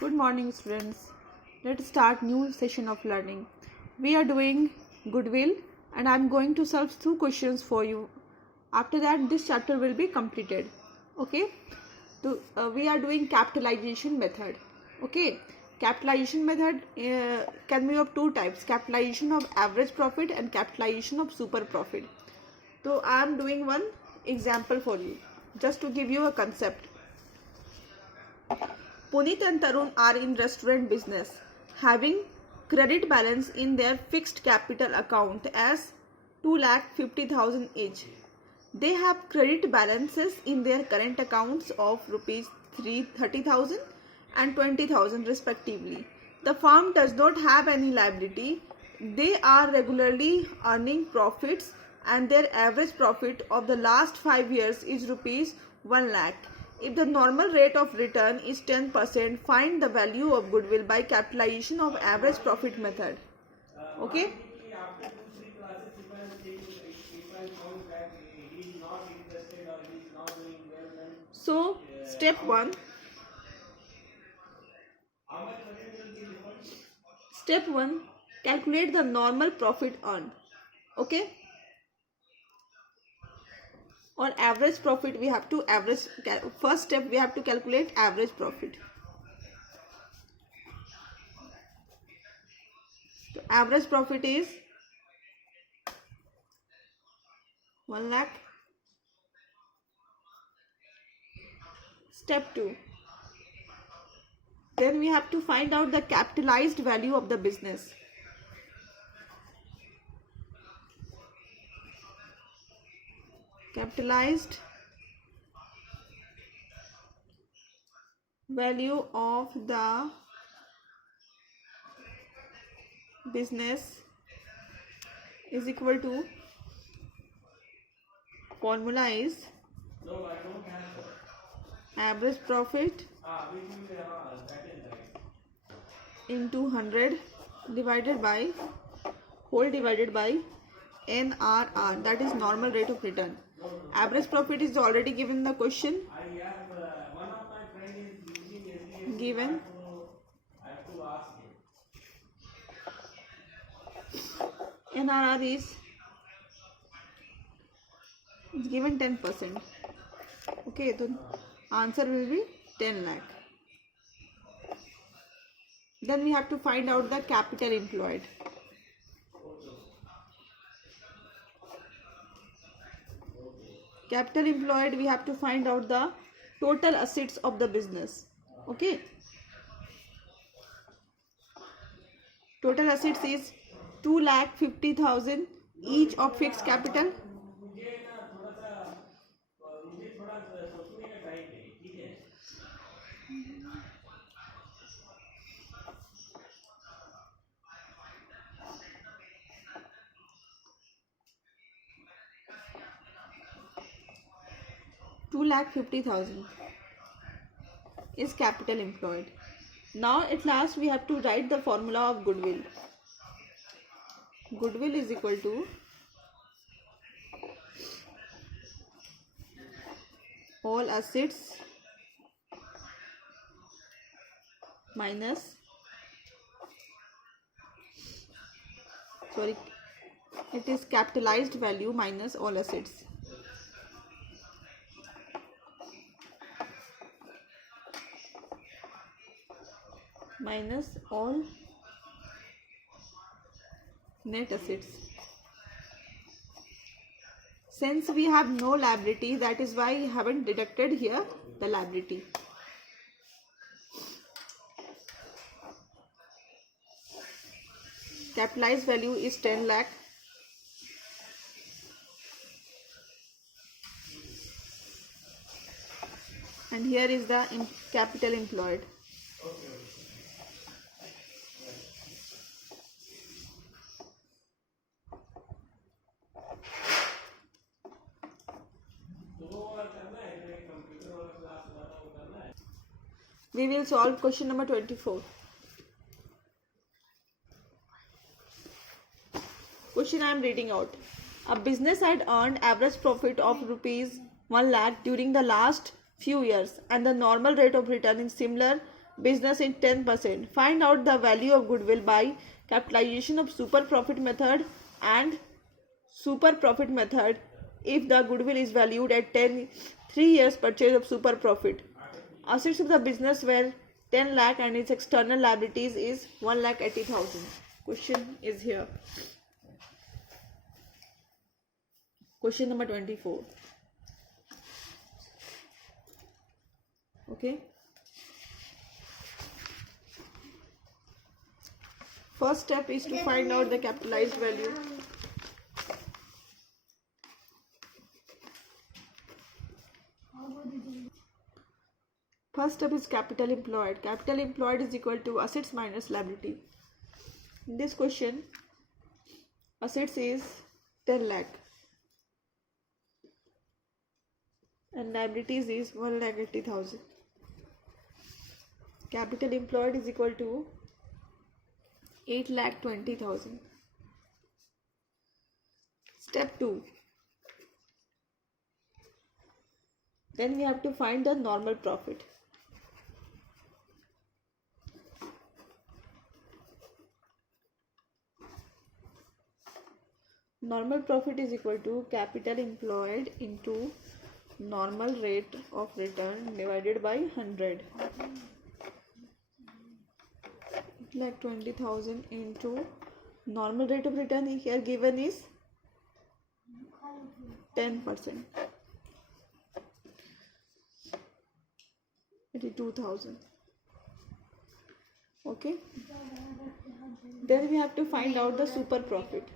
Good morning, students. Let's start new session of learning. We are doing goodwill and I am going to solve two questions for you. After that, this chapter will be completed. Okay. So we are doing capitalization method. Okay. Capitalization method can be of two types: capitalization of average profit and capitalization of super profit. So I am doing one example for you just to give you a concept. Puneet and Tarun are in restaurant business, having credit balance in their fixed capital account as 2,50,000 each. They have credit balances in their current accounts of rupees 30,000 and 20,000 respectively. The firm does not have any liability. They are regularly earning profits and their average profit of the last 5 years is rupees 1 lakh. If the normal rate of return is 10%, find the value of goodwill by capitalization of average profit method. Okay. So, step 1. Step 1. Calculate the normal profit earned. Okay. Or average profit, we have to first step we have to calculate average profit. So average profit is 1 lakh. Step 2. Then we have to find out the capitalized value of the business. Capitalized value of the business is equal to, formula is average profit into 100 divided by NRR, that is normal rate of return. Average profit is already given in the question. Given NRR is given 10%. Okay, so answer will be 10 lakh. Then we have to find out the capital employed. Capital employed, we have to find out the total assets of the business. Okay. Total assets is 2,50,000 each of fixed capital. $2,50,000 is capital employed. Now at last we have to write the formula of goodwill. Goodwill is equal to all assets minus, it is capitalized value minus all assets. Minus all net assets. Since we have no liability, that is why I haven't deducted here the liability. Capitalized value is 10 lakh. And here is the capital employed. We will solve question number 24. Question I am reading out. A business had earned average profit of rupees 1 lakh during the last few years and the normal rate of return is similar business in 10%. Find out the value of goodwill by capitalization of super profit method and super profit method if the goodwill is valued at 3 years purchase of super profit. Assets of the business were 10 lakh and its external liabilities is 1,80,000. Question is here. Question number 24. Okay. First step is to find out the capitalized value. First step is capital employed. Capital employed is equal to assets minus liability. In this question, assets is 10 lakh and liabilities is 1,80,000. Capital employed is equal to 8,20,000. Step 2. Then we have to find the normal profit. Normal profit is equal to capital employed into normal rate of return divided by 100. 20,000 into normal rate of return here given is 10%. 82,000. Okay. Then we have to find out the super profit.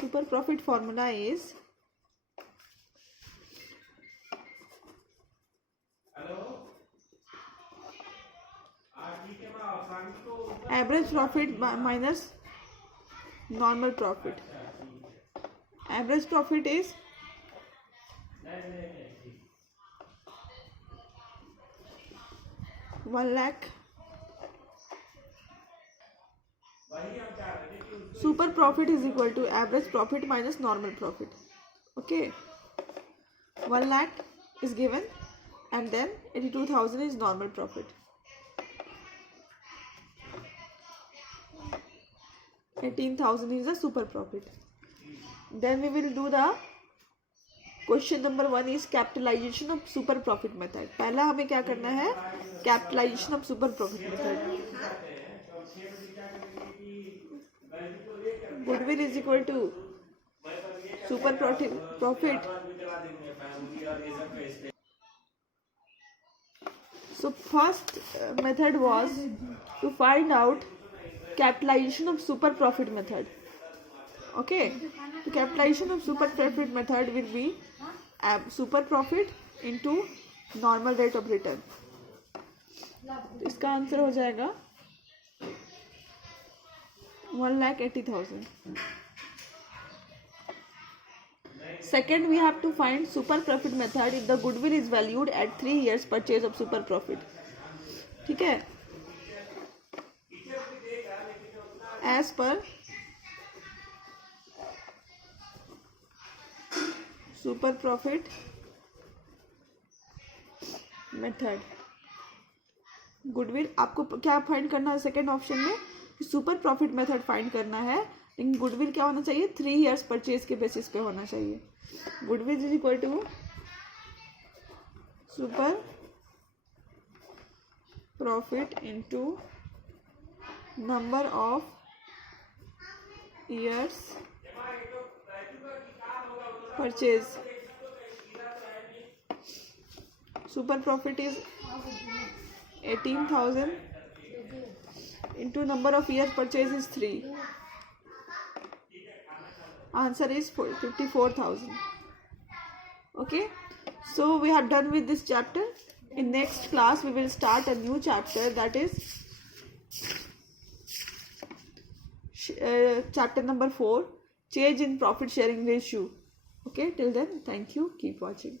Super profit formula is average profit minus normal profit. Average profit is 1 lakh. Super profit is equal to average profit minus normal profit. Okay. 1 lakh is given and then 82,000 is normal profit. 18,000 is the super profit. Then we will do the question number 1 is capitalization of super profit method. पहला हमें क्या करना है? Capitalization of super profit method. Goodwill is equal to super profit. So first method was to find out capitalization of super profit method. Okay, the capitalization of super profit method will be super profit into normal rate of return. तो इसका answer हो जाएगा 1,80,000. Second, we have to find super profit method if the goodwill is valued at 3 years purchase of super profit. ठीक है? As per super profit method, goodwill आपको क्या find करना है? सेकेंड ऑप्शन में सुपर प्रॉफिट मेथड फाइंड करना है, लेकिन गुडविल क्या होना चाहिए? 3 years परचेज के बेसिस पे होना चाहिए. Goodwill is equal to super profit into number of years purchase. Super profit is 18,000 into number of years purchase is 3. Answer is 54,000. Okay, so we have done with this chapter. In next class we will start a new chapter, that is chapter number 4, change in profit sharing ratio. Okay, till then, thank you, keep watching.